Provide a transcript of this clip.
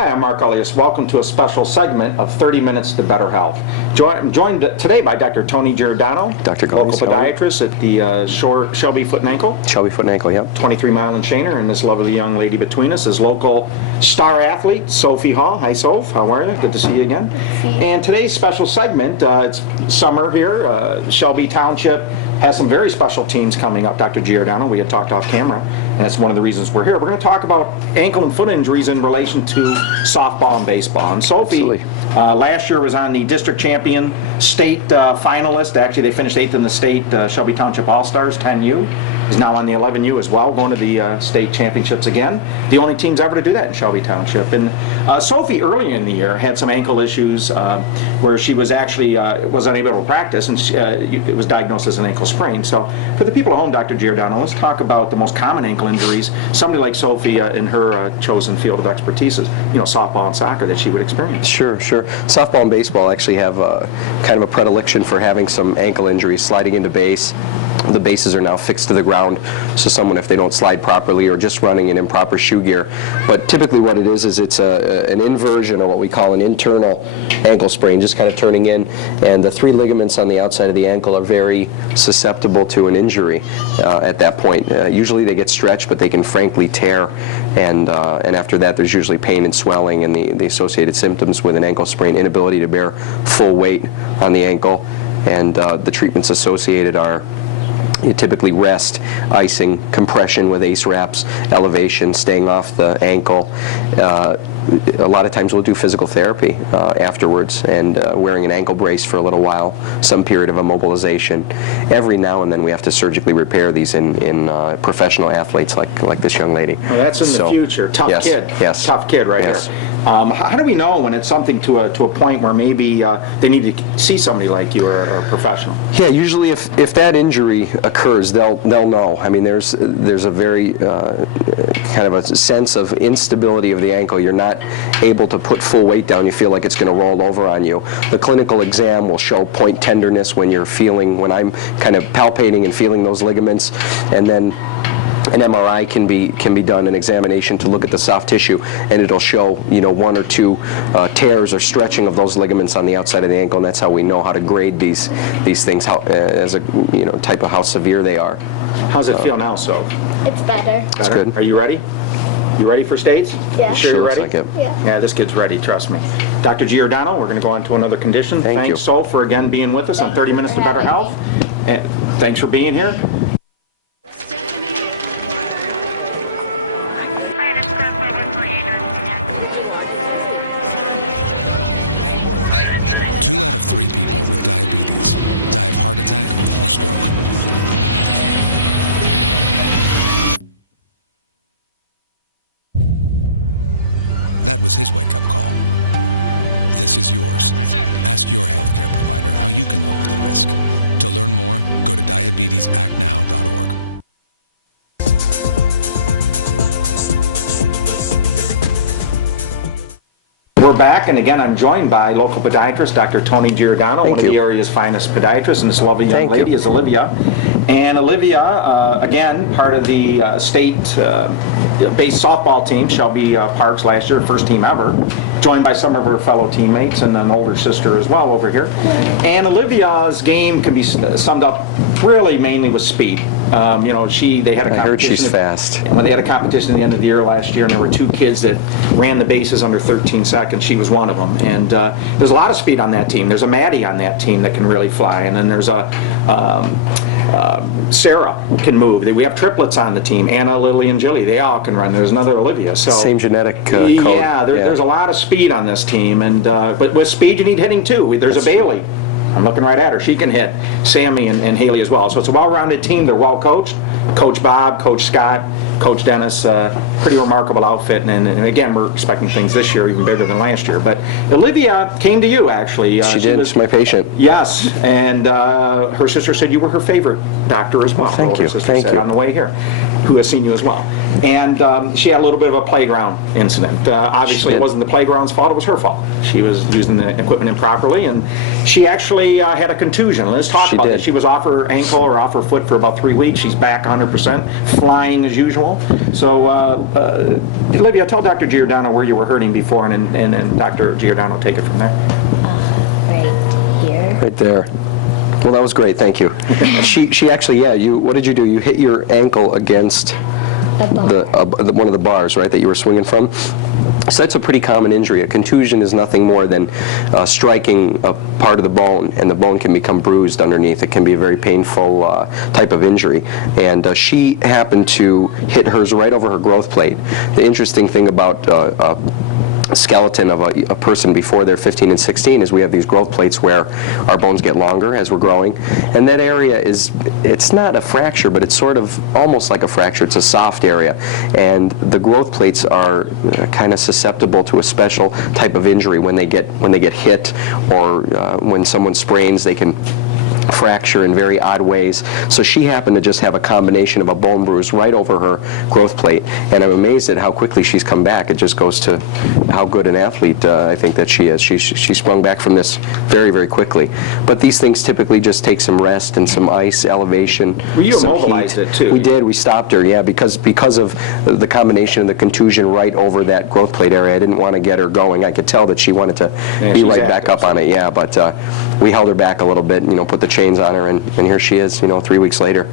Hi, I'm Mark Elias. Welcome to a special segment of 30 Minutes to Better Health. I'm joined today by Dr. Tony Giordano, Dr. local podiatrist at the Shelby Foot and Ankle. Shelby Foot and Ankle, yep. 23 Mile and Shaner, and this lovely young lady between us is local star athlete, Sophie Hall. Hi, Soph. How are you? Good to see you again. And today's special segment, it's summer here. Shelby Township has some very special teams coming up. Dr. Giordano, we had talked off camera, and that's one of the reasons we're here. We're going to talk about ankle and foot injuries in relation to softball and baseball. And Sophie, last year was on the district champion state finalist. Actually, they finished 8th in the state Shelby Township All-Stars, 10U. Is now on the 11U as well, going to the state championships again. The only teams ever to do that in Shelby Township. And Sophie, early in the year, had some ankle issues where she was actually was unable to practice, and it was diagnosed as an ankle sprain. So for the people at home, Dr. Giordano, let's talk about the most common ankle injuries somebody like Sophie in her chosen field of expertise is, softball and soccer, that she would experience. Sure. Softball and baseball actually have kind of a predilection for having some ankle injuries, sliding into base. The bases are now fixed to the ground, so someone, if they don't slide properly or just running in improper shoe gear. But typically what it is it's an inversion, or what we call an internal ankle sprain, just kind of turning in, and the 3 ligaments on the outside of the ankle are very susceptible to an injury at that point. Usually they get stretched, but they can frankly tear, and after that there's usually pain and swelling, and the associated symptoms with an ankle sprain: inability to bear full weight on the ankle, and the treatments associated are typically rest, icing, compression with ACE wraps, elevation, staying off the ankle. A lot of times we'll do physical therapy afterwards, and wearing an ankle brace for a little while, some period of immobilization. Every now and then we have to surgically repair these in professional athletes like this young lady. Well, that's in the future. Tough kid. Yes. Tough kid right here. How do we know when it's something to a point where maybe they need to see somebody like you or a professional? Yeah, usually if that injury occurs, they'll know. I mean, there's a very kind of a sense of instability of the ankle. You're not able to put full weight down. You feel like it's going to roll over on you. The clinical exam will show point tenderness when I'm kind of palpating and feeling those ligaments, and then an MRI can be done, an examination to look at the soft tissue, and it'll show 1 or 2 tears or stretching of those ligaments on the outside of the ankle, and that's how we know how to grade these things as a type of how severe they are. How's it feel now, so? It's better. It's good. Are you ready? You ready for states? Yeah. You sure you're ready? Looks like it. Yeah. Yeah, this kid's ready, trust me. Dr. Giordano, we're going to go on to another condition. Thank you. Thanks, Sol, for again being with us on 30 Minutes to Better Health. And thanks for being here. We're back, and again, I'm joined by local podiatrist, Dr. Tony Giordano, one of the area's finest podiatrists, and this lovely young lady is Olivia. And Olivia, again, part of the state-based softball team, Shelby Parks last year, first team ever, joined by some of her fellow teammates and an older sister as well over here. And Olivia's game can be summed up really mainly with speed. They had a competition. I heard she's fast. When they had a competition at the end of the year last year, and there were 2 kids that ran the bases under 13 seconds. She was one of them. And there's a lot of speed on that team. There's a Maddie on that team that can really fly. And then there's a Sarah can move. We have triplets on the team. Anna, Lily, and Jilly. They all can run. There's another Olivia. So same genetic code. Yeah, there's a lot of speed on this team. And but with speed, you need hitting too. There's a Bailey. I'm looking right at her. She can hit. Sammy and Haley as well. So it's a well-rounded team. They're well coached. Coach Bob, Coach Scott, Coach Dennis, pretty remarkable outfit. And again, we're expecting things this year even bigger than last year. But Olivia came to you, actually. She did. She's my patient. Yes. And her sister said you were her favorite doctor as well. Thank you. Thank you. On the way here. who has seen you as well. And she had a little bit of a playground incident. Obviously, it wasn't the playground's fault, it was her fault. She was using the equipment improperly, and she actually had a contusion. Let's talk about it. She was off her ankle or off her foot for about 3 weeks. She's back 100%, flying as usual. So, Olivia, tell Dr. Giordano where you were hurting before, and Dr. Giordano take it from there. Right here. Right there. Well, that was great, thank you. She actually, yeah, what did you do? You hit your ankle against one of the bars, right, that you were swinging from? So that's a pretty common injury. A contusion is nothing more than striking a part of the bone, and the bone can become bruised underneath. It can be a very painful type of injury. And she happened to hit hers right over her growth plate. The interesting thing about skeleton of a person before they're 15 and 16 is we have these growth plates where our bones get longer as we're growing, and that area it's not a fracture, but it's sort of almost like a fracture. It's a soft area, and the growth plates are kind of susceptible to a special type of injury when they get hit, or when someone sprains, they can fracture in very odd ways. So she happened to just have a combination of a bone bruise right over her growth plate, and I'm amazed at how quickly she's come back. It just goes to how good an athlete I think that she is. She sprung back from this very, very quickly. But these things typically just take some rest and some ice, elevation. Well, you some immobilized heat. it too. We did. We stopped her, yeah, because of the combination of the contusion right over that growth plate area. I didn't want to get her going. I could tell that she wanted to be right back up on it, yeah, but we held her back a little bit, put the chains on her, and here she is, 3 weeks later.